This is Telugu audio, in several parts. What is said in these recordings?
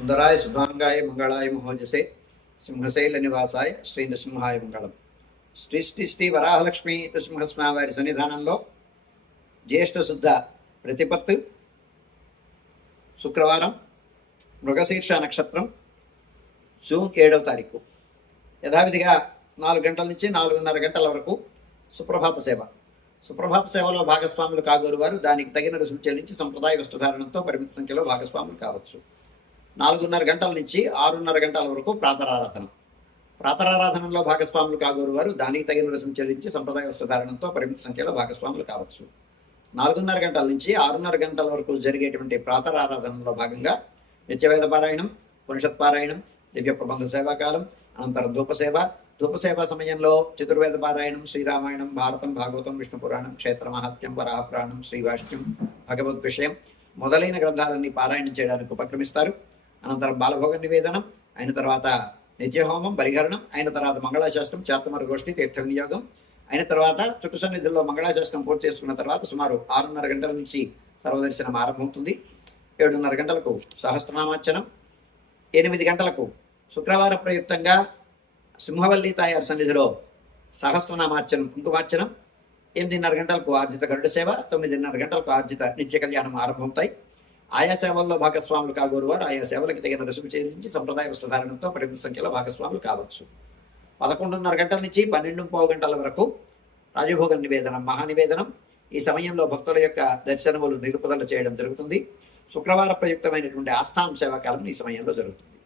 సుందరాయ శుభాంగాయ మంగళాయ మహోజసే సింహశైల నివాసాయ శ్రీ నృసింహాయ మంగళం శ్రీ శ్రీ శ్రీ వరాహలక్ష్మి నృసింహస్వామివారి సన్నిధానంలో జ్యేష్ఠ శుద్ధ ప్రతిపత్తు శుక్రవారం మృగశీర్ష నక్షత్రం జూన్ ఏడవ తారీఖు యథావిధిగా నాలుగు గంటల నుంచి నాలుగున్నర గంటల వరకు సుప్రభాత సేవ సుప్రభాత సేవలో భాగస్వాములు కాగోరు వారు దానికి తగిన రుసుము చెల్లించి సంప్రదాయ వస్త్రధారణంతో పరిమిత సంఖ్యలో భాగస్వాములు కావచ్చు నాలుగున్నర గంటల నుంచి ఆరున్నర గంటల వరకు ప్రాతరారాధన. ప్రాతరారాధనలో భాగస్వాములు కాగోరు వారు దానికి తగిన రుసుము చెల్లించి సంప్రదాయ వస్త్రధారణంతో పరిమిత సంఖ్యలో భాగస్వాములు కావచ్చు. నాలుగున్నర గంటల నుంచి ఆరున్నర గంటల వరకు జరిగేటువంటి ప్రాతరారాధనలో భాగంగా నిత్యవేద పారాయణం పురుషత్ పారాయణం దివ్య ప్రబంధ సేవాకాలం అనంతరం ధూపసేవ ధూపసేవ సమయంలో చతుర్వేద పారాయణం శ్రీరామాయణం భారతం భాగవతం విష్ణు పురాణం క్షేత్ర మహత్యం వరాహపురాణం శ్రీవాష్ట్యం భగవద్ విషయం మొదలైన గ్రంథాలన్నీ పారాయణం చేయడానికి ఉపక్రమిస్తారు. అనంతరం బాలభోగ నివేదనం అయిన తర్వాత నిత్యహోమం బలిహరణం అయిన తర్వాత మంగళాశాస్త్రం చేతమర గోష్ఠి తీర్థ వినియోగం అయిన తర్వాత చుట్టు సన్నిధుల్లో మంగళాశాస్త్రం పూర్తి చేసుకున్న తర్వాత సుమారు ఆరున్నర గంటల నుంచి సర్వదర్శనం ఆరంభమవుతుంది. ఏడున్నర గంటలకు సహస్రనామార్చనం ఎనిమిది గంటలకు శుక్రవార ప్రయుక్తంగా సింహవల్లి తాయారు సన్నిధిలో సహస్రనామార్చనం కుంకుమార్చనం ఎనిమిదిన్నర గంటలకు ఆర్జిత గరుడ సేవ తొమ్మిదిన్నర గంటలకు ఆర్జిత నిత్య కళ్యాణం ఆరంభమవుతాయి. ఆయా సేవల్లో భాగస్వాములు కాగోరు వారు ఆయా సేవలకు తగిన రుసుము చెల్లించి సంప్రదాయ వస్త్రధారణతో పరిమిత సంఖ్యలో భాగస్వాములు కావచ్చు. పదకొండున్నర గంటల నుంచి పన్నెండు పావు గంటల వరకు రాజభోగ నివేదనం మహానివేదనం ఈ సమయంలో భక్తుల యొక్క దర్శనములు నిలుపుదల చేయడం జరుగుతుంది. శుక్రవార ప్రయుక్తమైనటువంటి ఆస్థాన సేవాకాలం ఈ సమయంలో జరుగుతుంది.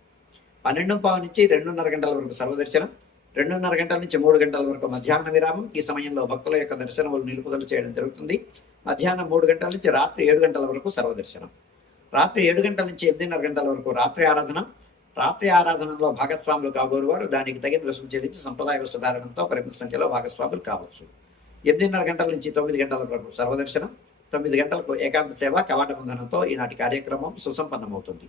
పన్నెండు పావు నుంచి రెండున్నర గంటల వరకు సర్వదర్శనం రెండున్నర గంటల నుంచి మూడు గంటల వరకు మధ్యాహ్న విరామం. ఈ సమయంలో భక్తుల యొక్క దర్శనములు నిలుపుదల చేయడం జరుగుతుంది. మధ్యాహ్నం మూడు గంటల నుంచి రాత్రి ఏడు గంటల వరకు సర్వదర్శనం. రాత్రి ఏడు గంటల నుంచి ఎనిమిదిన్నర గంటల వరకు రాత్రి ఆరాధన రాత్రి ఆరాధనలో భాగస్వాములు కాబోరు వారు దానికి తగిన రుసుము చెల్లించి సంప్రదాయ వస్త్రధారణంతో పరిమిత సంఖ్యలో భాగస్వాములు కావచ్చు. ఎనిమిదిన్నర గంటల నుంచి తొమ్మిది గంటల వరకు సర్వదర్శనం తొమ్మిది గంటలకు ఏకాంత సేవ కవాట బంధనంతో ఈనాటి కార్యక్రమం సుసంపన్నమవుతుంది.